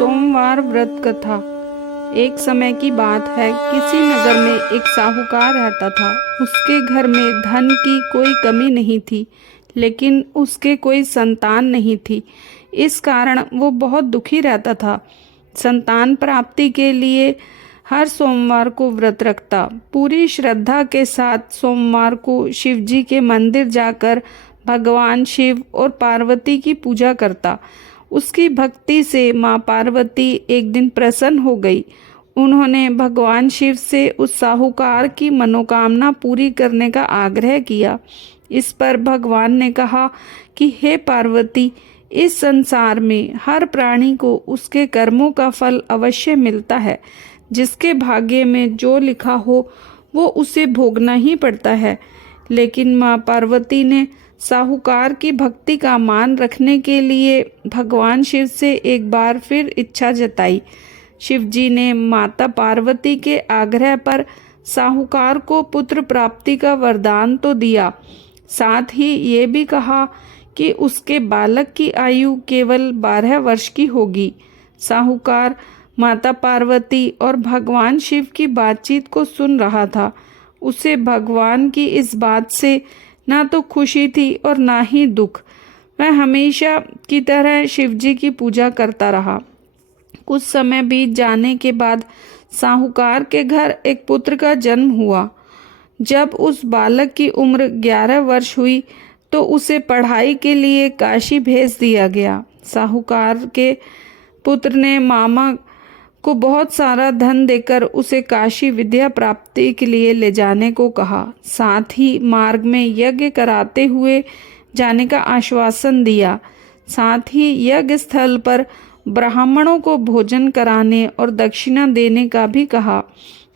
सोमवार व्रत कथा। एक समय की बात है, किसी नगर में एक साहूकार रहता था। उसके घर में धन की कोई कमी नहीं थी, लेकिन उसके कोई संतान नहीं थी। इस कारण वो बहुत दुखी रहता था। संतान प्राप्ति के लिए हर सोमवार को व्रत रखता। पूरी श्रद्धा के साथ सोमवार को शिव जी के मंदिर जाकर भगवान शिव और पार्वती की पूजा करता। उसकी भक्ति से माँ पार्वती एक दिन प्रसन्न हो गई। उन्होंने भगवान शिव से उस साहूकार की मनोकामना पूरी करने का आग्रह किया। इस पर भगवान ने कहा कि हे पार्वती, इस संसार में हर प्राणी को उसके कर्मों का फल अवश्य मिलता है। जिसके भाग्य में जो लिखा हो वो उसे भोगना ही पड़ता है। लेकिन माँ पार्वती ने साहूकार की भक्ति का मान रखने के लिए भगवान शिव से एक बार फिर इच्छा जताई। शिव जी ने माता पार्वती के आग्रह पर साहूकार को पुत्र प्राप्ति का वरदान तो दिया, साथ ही ये भी कहा कि उसके बालक की आयु केवल 12 वर्ष की होगी। साहूकार माता पार्वती और भगवान शिव की बातचीत को सुन रहा था। उसे भगवान की इस बात से ना तो खुशी थी और ना ही दुख। वह हमेशा की तरह शिव जी की पूजा करता रहा। कुछ समय बीत जाने के बाद साहूकार के घर एक पुत्र का जन्म हुआ। जब उस बालक की उम्र 11 वर्ष हुई तो उसे पढ़ाई के लिए काशी भेज दिया गया। साहूकार के पुत्र ने मामा को बहुत सारा धन देकर उसे काशी विद्या प्राप्ति के लिए ले जाने को कहा। साथ ही मार्ग में यज्ञ कराते हुए जाने का आश्वासन दिया। साथ ही यज्ञ स्थल पर ब्राह्मणों को भोजन कराने और दक्षिणा देने का भी कहा।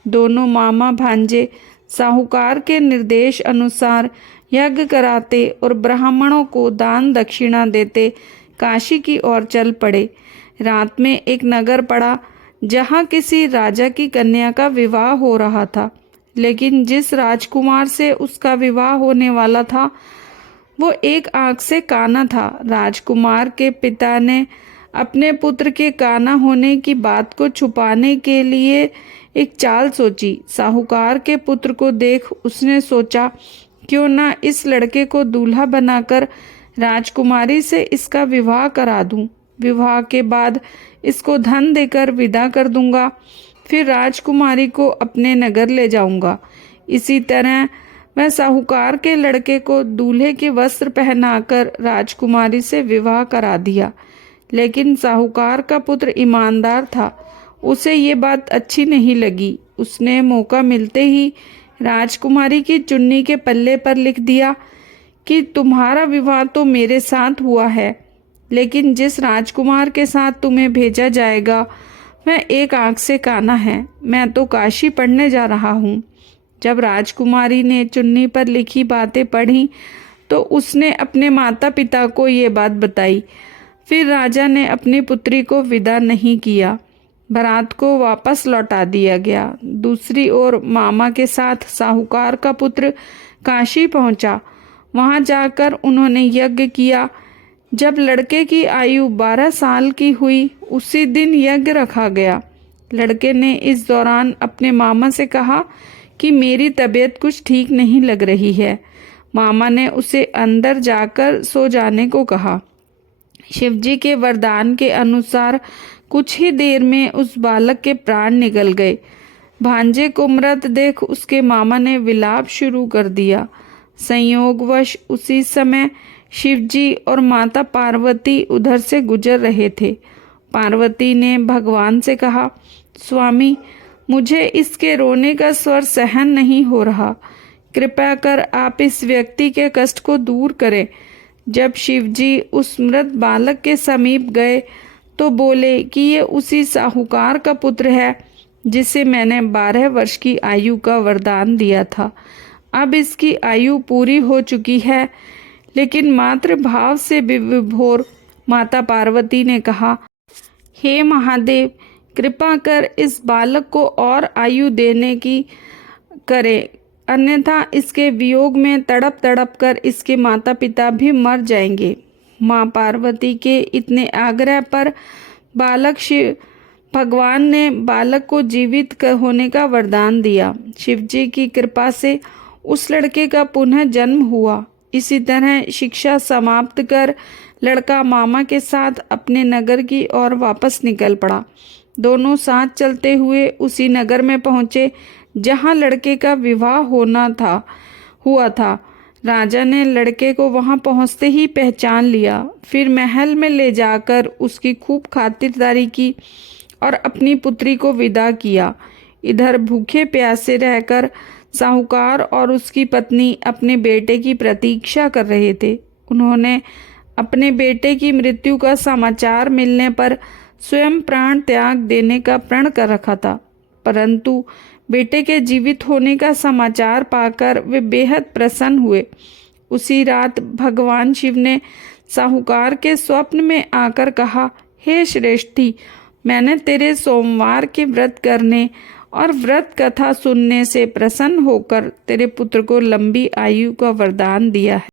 दोनों मामा भांजे साहूकार के निर्देश अनुसार यज्ञ कराते और ब्राह्मणों को दान दक्षिणा देते काशी की ओर चल पड़े। रात में एक नगर पड़ा जहाँ किसी राजा की कन्या का विवाह हो रहा था, लेकिन जिस राजकुमार से उसका विवाह होने वाला था वो एक आंख से काना था। राजकुमार के पिता ने अपने पुत्र के काना होने की बात को छुपाने के लिए एक चाल सोची। साहूकार के पुत्र को देख उसने सोचा, क्यों ना इस लड़के को दूल्हा बनाकर राजकुमारी से इसका विवाह करा दूं। विवाह के बाद इसको धन देकर विदा कर दूंगा, फिर राजकुमारी को अपने नगर ले जाऊंगा। इसी तरह वह साहूकार के लड़के को दूल्हे के वस्त्र पहनाकर राजकुमारी से विवाह करा दिया। लेकिन साहूकार का पुत्र ईमानदार था, उसे ये बात अच्छी नहीं लगी। उसने मौका मिलते ही राजकुमारी की चुन्नी के पल्ले पर लिख दिया कि तुम्हारा विवाह तो मेरे साथ हुआ है, लेकिन जिस राजकुमार के साथ तुम्हें भेजा जाएगा वह एक आंख से काना है। मैं तो काशी पढ़ने जा रहा हूँ। जब राजकुमारी ने चुन्नी पर लिखी बातें पढ़ी तो उसने अपने माता पिता को ये बात बताई। फिर राजा ने अपनी पुत्री को विदा नहीं किया। बारात को वापस लौटा दिया गया। दूसरी ओर मामा के साथ साहूकार का पुत्र काशी पहुंचा। वहां जाकर उन्होंने यज्ञ किया। जब लड़के की आयु 12 साल की हुई उसी दिन यज्ञ रखा गया। लड़के ने इस दौरान अपने मामा से कहा कि मेरी तबीयत कुछ ठीक नहीं लग रही है। मामा ने उसे अंदर जाकर सो जाने को कहा। शिवजी के वरदान के अनुसार कुछ ही देर में उस बालक के प्राण निकल गए। भांजे को मृत देख उसके मामा ने विलाप शुरू कर दिया। संयोगवश उसी समय शिवजी और माता पार्वती उधर से गुजर रहे थे। पार्वती ने भगवान से कहा, स्वामी, मुझे इसके रोने का स्वर सहन नहीं हो रहा। कृपया कर आप इस व्यक्ति के कष्ट को दूर करें। जब शिवजी उस मृत बालक के समीप गए तो बोले कि ये उसी साहूकार का पुत्र है जिसे मैंने 12 वर्ष की आयु का वरदान दिया था। अब इसकी आयु पूरी हो चुकी है। लेकिन मातृभाव से विभोर माता पार्वती ने कहा, हे महादेव, कृपा कर इस बालक को और आयु देने की करें, अन्यथा इसके वियोग में तड़प तड़प कर इसके माता पिता भी मर जाएंगे। माँ पार्वती के इतने आग्रह पर भगवान ने बालक को जीवित होने का वरदान दिया। शिवजी की कृपा से उस लड़के का पुनः जन्म हुआ। इसी तरह शिक्षा समाप्त कर लड़का मामा के साथ अपने नगर की ओर वापस निकल पड़ा। दोनों साथ चलते हुए उसी नगर में पहुँचे जहाँ लड़के का विवाह हुआ था। राजा ने लड़के को वहां पहुंचते ही पहचान लिया। फिर महल में ले जाकर उसकी खूब खातिरदारी की और अपनी पुत्री को विदा किया। इधर भूखे प्यासे रहकर साहूकार और उसकी पत्नी अपने बेटे की प्रतीक्षा कर रहे थे। उन्होंने अपने बेटे की मृत्यु का समाचार मिलने पर स्वयं प्राण त्याग देने का प्रण कर रखा था, परंतु बेटे के जीवित होने का समाचार पाकर वे बेहद प्रसन्न हुए। उसी रात भगवान शिव ने साहूकार के स्वप्न में आकर कहा, हे श्रेष्ठी, मैंने तेरे सोमवार के व्रत करने और व्रत कथा सुनने से प्रसन्न होकर तेरे पुत्र को लंबी आयु का वरदान दिया है।